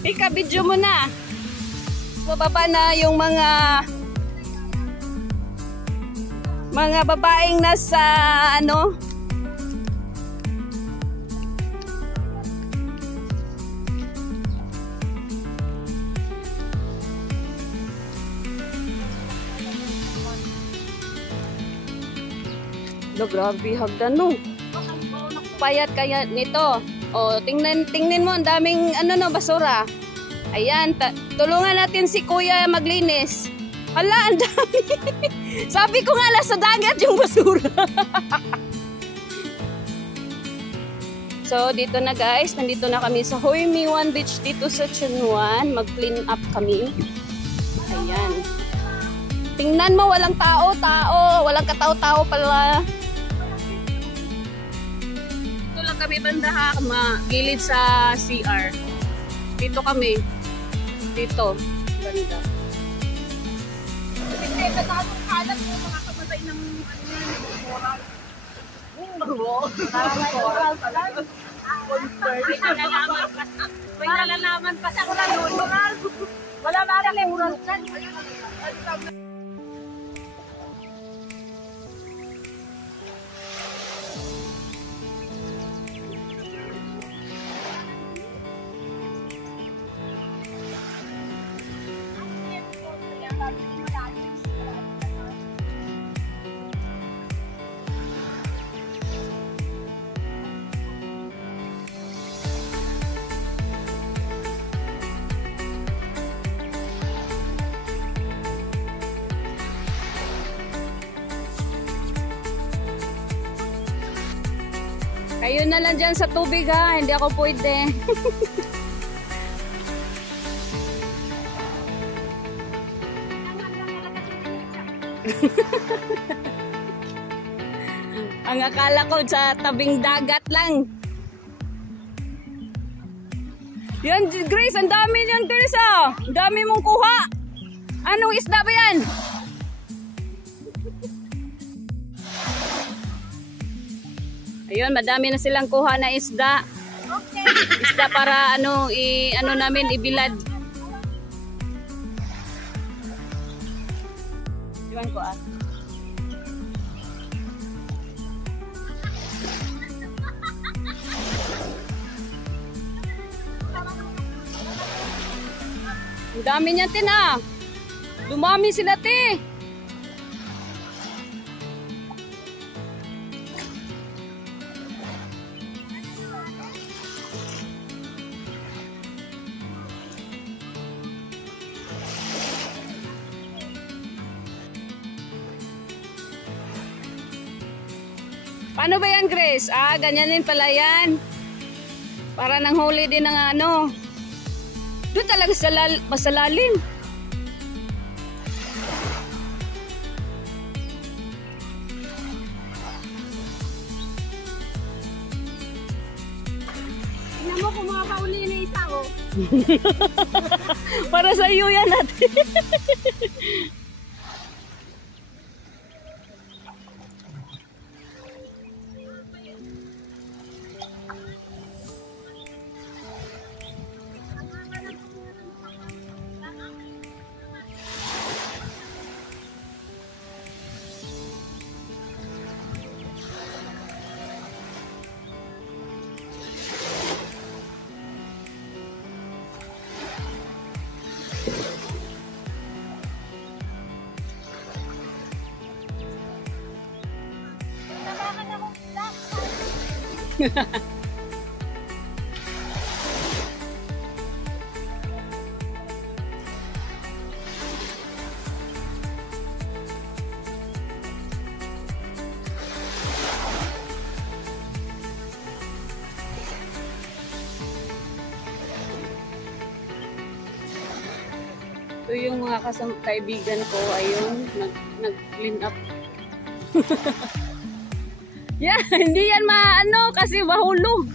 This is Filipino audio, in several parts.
Ika, video mo na. Bababa na yung mga babaeng nasa ano, grabe hagdan no. Payat kaya nito. O, tingnan mo, ang daming ano no, basura. Ayan, tulungan natin si Kuya maglinis. Hala, ang dami. Sabi ko nga, nasa dagat yung basura. So, dito na guys, nandito na kami sa Hoi Mi-wan Beach dito sa Chunwan. Mag-clean up kami. Ayan. Tingnan mo, walang tao. Walang katao-tao pala. Kami banda gilid sa CR. Dito kami. Dito. Banda. Hindi ka tatong kalat mo makakamatay ng moral. Moral pala. May nalalaman pa sa moral. Wala ba rin moral dyan? Kayo na lang dyan sa tubig ha, hindi ako pwede. Ang akala ko sa tabing dagat lang. Yan Grace, ang dami yan Grace ah. Ang dami mong kuha. Anong isda ba yan? Ayun, madami na silang kuha na isda. Okay. Isda para ano namin ibilad. Iwan ko ah. Ang dami niyan tin ah. Dumami sila te. Paano ba yan Grace? Ah, ganyan din pala yan. Para nang huli din ng ano. Doon talaga masalalim. Tingnan mo kung makakauli na isa oh. Para sa iyo yan natin. Ito yung mga kaibigan ko, ayun, nag-clean up. Yeah, hindi yan maano kasi mahulog.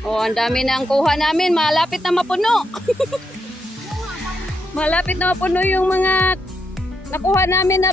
Oh, ang dami na ang kuha namin, malapit na mapuno. Malapit na mapuno yung mga nakuha namin na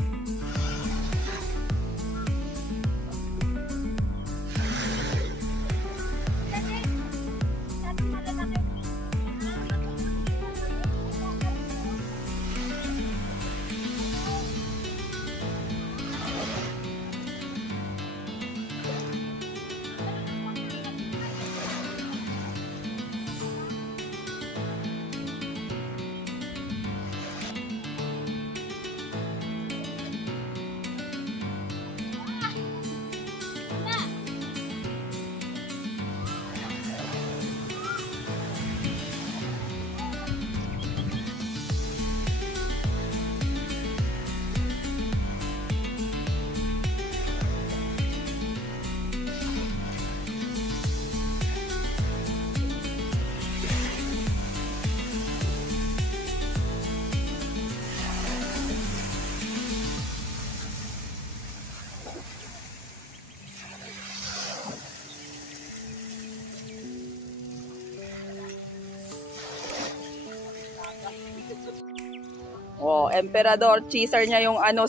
Emperador. Cheeser niya yung ano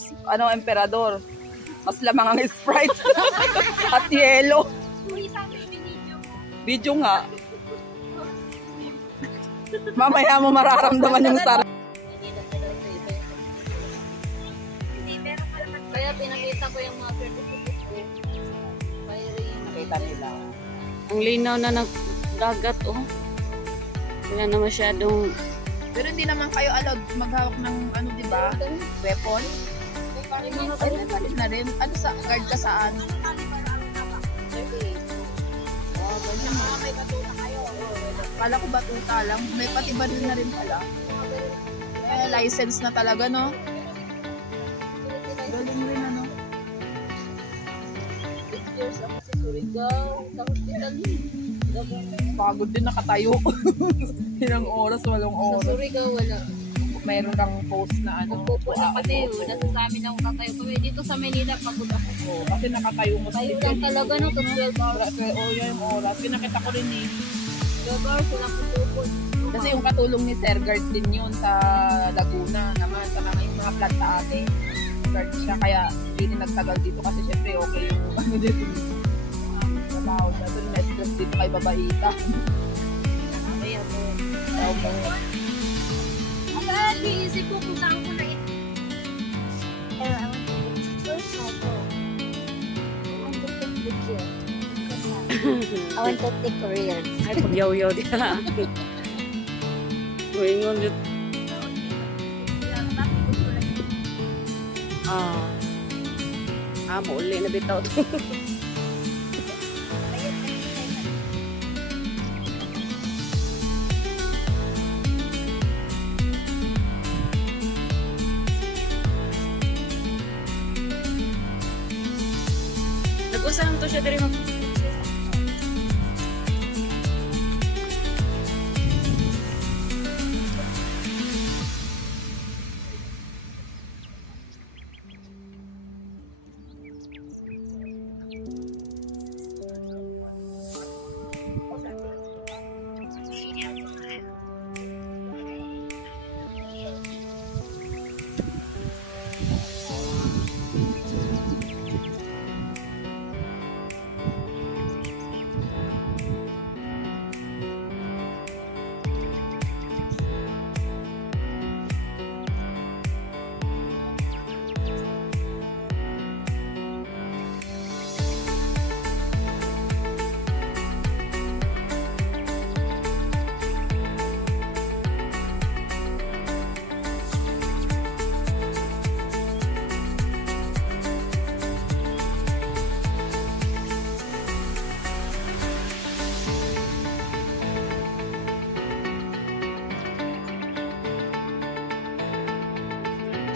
Emperador. Mas lamang ang Sprite. At yelo. Video nga. Mamaya mo mararamdaman yung sarap. Kaya pinakita ko yung mga certificates ko. Nakita nila. Ang linaw na nagdagat, oh. Wala na masyadong... Pero hindi naman kayo allowed maghawak ng ano, di ba? Weapon? Ay, na rin. Ano sa guard ka saan? Kala ko batuta lang. May pati baril na rin pala. License na talaga, no? Galing rin, ano? 8 years ako sa Surigao, sa hospital yun. Pagod din nakatayo. Ilang oras, walang Sa oras. Surigao, wala. Mayroon kang post na ano. Pupo na kami, wala sa amin ako katayo kami. Dito sa Manila, pagod ako. Oo, kasi nakatayo mo sa Tayo lang talaga, no? 12 hours. Oo, yun yung oras. Pinakita ko rin eh. 12 hours, walang pupupod. Kasi yung katulong ni Sir Guard din yun sa Laguna naman, sa mga planta ate. Guard siya, kaya hindi rin nagtagal dito kasi syempre okay yung ano dito. Trabaho na doon, may stress dito kay babaita. Kaya po. Okay. Iisip ko kung saan ko na ito. Pero I want to first photo. I want to take video. I want to take reels. Ay, pag-yaw-yaw diya. Buingon dito. Mauli na bitaw. Nag-usahan to siya diri mag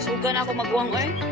sugan ako magwang, eh.